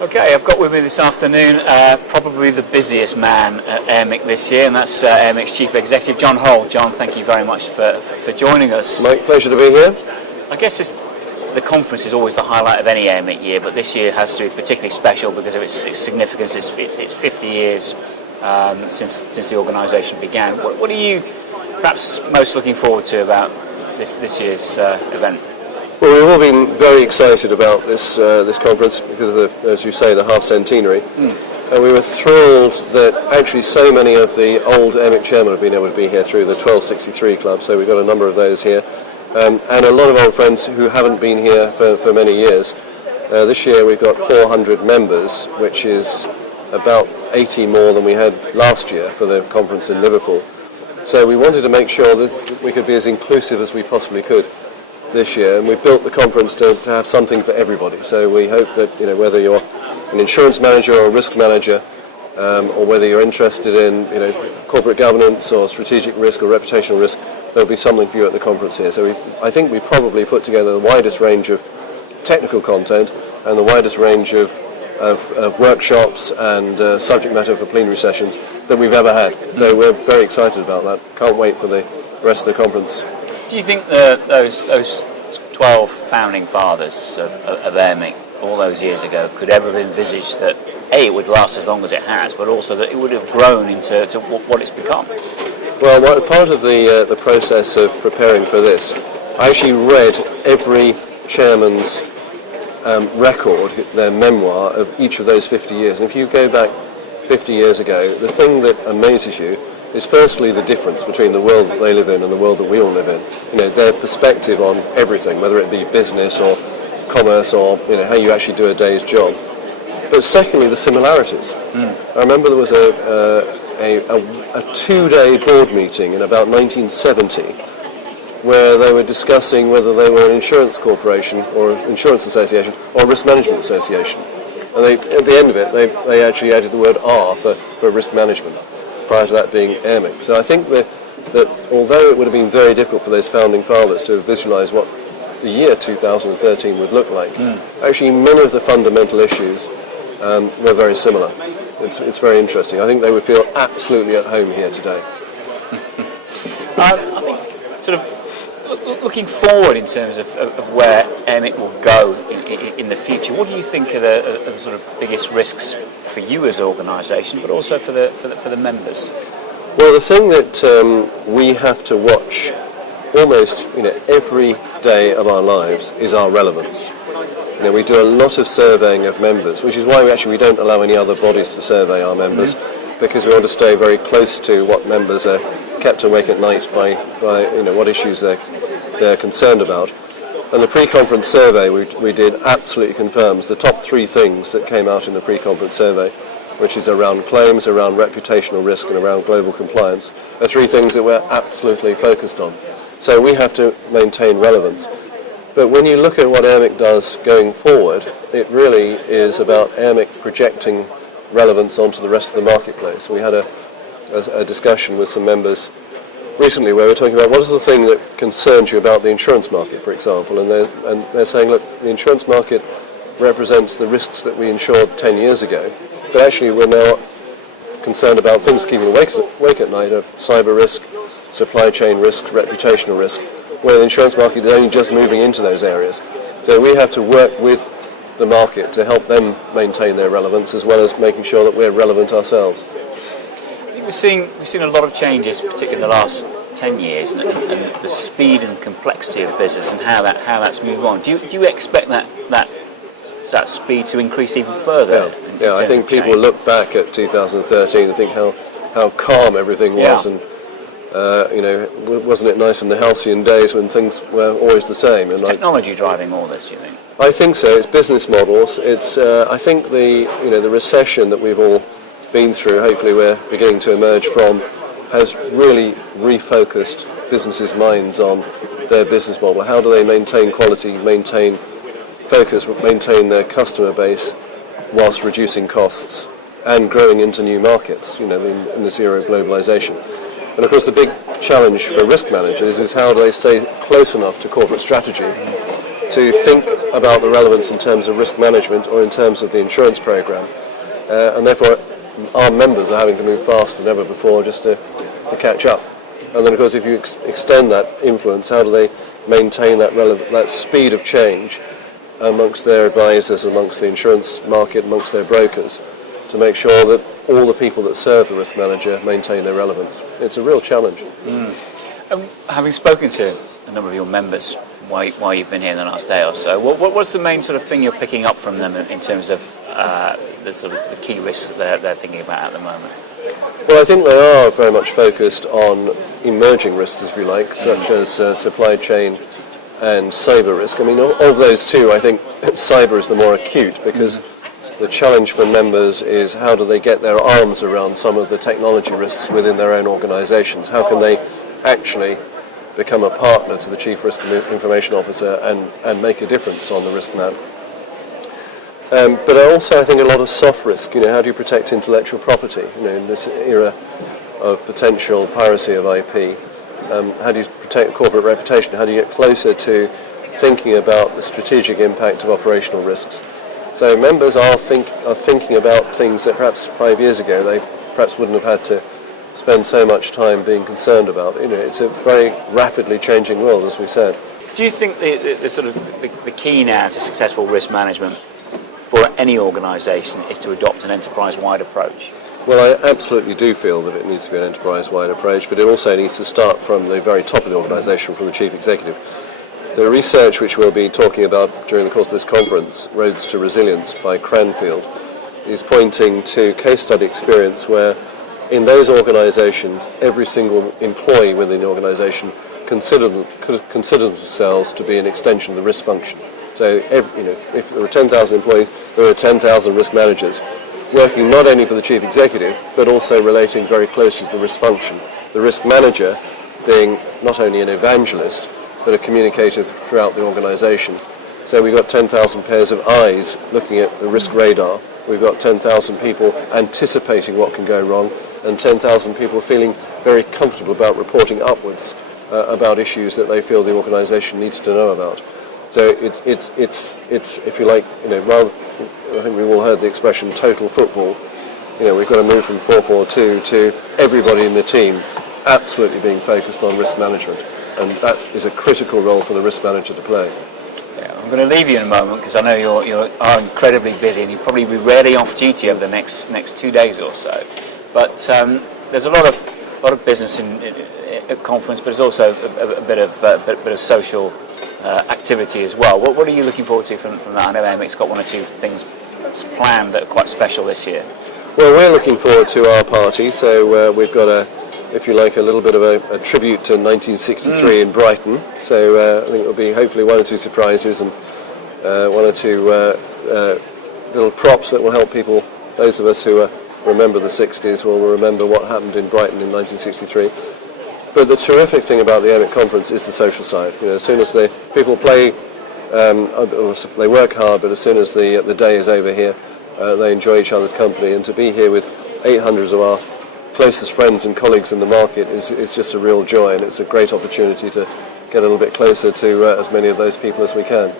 Okay, I've got with me this afternoon probably the busiest man at Airmic this year, and that's Airmic's Chief Executive, John Hurrell. John, thank you very much for joining us. Mate, pleasure to be here. I guess the conference is always the highlight of any Airmic year, but this year has to be particularly special because of its significance. It's 50 years since the organisation began. What are you perhaps most looking forward to about this year's event? Well, we've all been very excited about this conference because of the, as you say, the half centenary. And we were thrilled that actually so many of the old Airmic chairmen have been able to be here through the 1263 Club, so we've got a number of those here. And a lot of old friends who haven't been here for many years. This year we've got 400 members, which is about 80 more than we had last year for the conference in Liverpool. So we wanted to make sure that we could be as inclusive as we possibly could this year, and we built the conference to have something for everybody. So we hope that, you know, whether you're an insurance manager or a risk manager, or whether you're interested in, you know, corporate governance or strategic risk or reputational risk, there'll be something for you at the conference here. So I think we probably put together the widest range of technical content and the widest range of workshops and subject matter for plenary sessions that we've ever had. So we're very excited about that. Can't wait for the rest of the conference. Do you think those 12 founding fathers of Airmic all those years ago could ever have envisaged that A, it would last as long as it has, but also that it would have grown into what it's become? Well, part of the process of preparing for this, I actually read every chairman's record, their memoir of each of those 50 years. And if you go back 50 years ago, the thing that amazes you is firstly the difference between the world that they live in and the world that we all live in. You know, their perspective on everything, whether it be business or commerce or, you know, how you actually do a day's job. But secondly, the similarities. I remember there was a two-day board meeting in about 1970 where they were discussing whether they were an insurance corporation or an insurance association or a risk management association. And at the end of it, they actually added the word R for risk management, prior to that being Airmic. So I think that although it would have been very difficult for those founding fathers to visualise what the year 2013 would look like, actually many of the fundamental issues were very similar. It's very interesting. I think they would feel absolutely at home here today. I think sort of looking forward in terms of where Airmic will go in the future, what do you think are the sort of biggest risks for you as an organisation, but also for the members? Well, the thing that we have to watch almost, you know, every day of our lives is our relevance. You know, we do a lot of surveying of members, which is why we don't allow any other bodies to survey our members, because we want to stay very close to what members are kept awake at night by you know, what issues they're concerned about. And the pre-conference survey we did absolutely confirms the top three things that came out in the pre-conference survey, which is around claims, around reputational risk and around global compliance, are three things that we're absolutely focused on. So we have to maintain relevance. But when you look at what Airmic does going forward, it really is about Airmic projecting relevance onto the rest of the marketplace. We had a discussion with some members recently where we were talking about what is the thing that concerns you about the insurance market, for example, and they're saying, look, the insurance market represents the risks that we insured 10 years ago, but actually we're now concerned about things keeping awake at night, cyber risk, supply chain risk, reputational risk, where the insurance market is only just moving into those areas. So we have to work with the market to help them maintain their relevance, as well as making sure that we're relevant ourselves. I think we've seen a lot of changes, particularly in the last 10 years, and the speed and complexity of business and how that's moved on. Do you expect that speed to increase even further? Yeah, I think people look back at 2013 and think how calm everything was, and you know, wasn't it nice in the halcyon days when things were always the same? Is technology driving all this, you think? I think so. It's business models. It's I think the recession that we've all been through, hopefully we're beginning to emerge from, has really refocused businesses' minds on their business model. How do they maintain quality, maintain focus, maintain their customer base whilst reducing costs and growing into new markets, you know, in this era of globalization. And of course the big challenge for risk managers is how do they stay close enough to corporate strategy to think about the relevance in terms of risk management or in terms of the insurance program, and therefore our members are having to move faster than ever before just to catch up. And then of course if you extend that influence, how do they maintain that speed of change amongst their advisors, amongst the insurance market, amongst their brokers, to make sure that all the people that serve the risk manager maintain their relevance. It's a real challenge. Having spoken to a number of your members while you've been here in the last day or so, what's the main sort of thing you're picking up from them in terms of the sort of the key risks that they're thinking about at the moment? Well, I think they are very much focused on emerging risks, if you like, such as supply chain and cyber risk. I mean, of those two, I think cyber is the more acute, because the challenge for members is how do they get their arms around some of the technology risks within their own organisations? How can they actually become a partner to the Chief Risk Information Officer and make a difference on the risk map? But also I think a lot of soft risk, how do you protect intellectual property, in this era of potential piracy of IP? How do you protect corporate reputation? How do you get closer to thinking about the strategic impact of operational risks? So members are thinking about things that perhaps 5 years ago they perhaps wouldn't have had to spend so much time being concerned about. It's a very rapidly changing world, as we said. Do you think the sort of the key now to successful risk management for any organisation is to adopt an enterprise-wide approach? Well, I absolutely do feel that it needs to be an enterprise-wide approach, but it also needs to start from the very top of the organisation, from the chief executive. The research which we'll be talking about during the course of this conference, Roads to Resilience by Cranfield, is pointing to case study experience where in those organisations every single employee within the organisation consider themselves to be an extension of the risk function. So if there were 10,000 employees, there are 10,000 risk managers working not only for the chief executive but also relating very closely to the risk function. The risk manager being not only an evangelist but a communicator throughout the organisation. So we've got 10,000 pairs of eyes looking at the risk radar. We've got 10,000 people anticipating what can go wrong, and 10,000 people feeling very comfortable about reporting upwards about issues that they feel the organisation needs to know about. So it's if you like, rather, I think we've all heard the expression total football. We've got to move from 4-4-2 to everybody in the team absolutely being focused on risk management, and that is a critical role for the risk manager to play. Yeah, I'm going to leave you in a moment because I know you are incredibly busy and you'll probably be rarely off duty over the next 2 days or so. But there's a lot of business at conference, but there's also a bit of social activity as well. What are you looking forward to from that? I know Airmic's got one or two things planned that are quite special this year. Well, we're looking forward to our party, so we've got if you like, a little bit of a tribute to 1963 in Brighton. So I think there'll be hopefully one or two surprises and one or two little props that will help people, those of us who remember the 60s will remember what happened in Brighton in 1963. But the terrific thing about the Airmic conference is the social side. As soon as people play, they work hard, but as soon as the day is over here, they enjoy each other's company. And to be here with 800 of our closest friends and colleagues in the market is just a real joy, and it's a great opportunity to get a little bit closer to as many of those people as we can.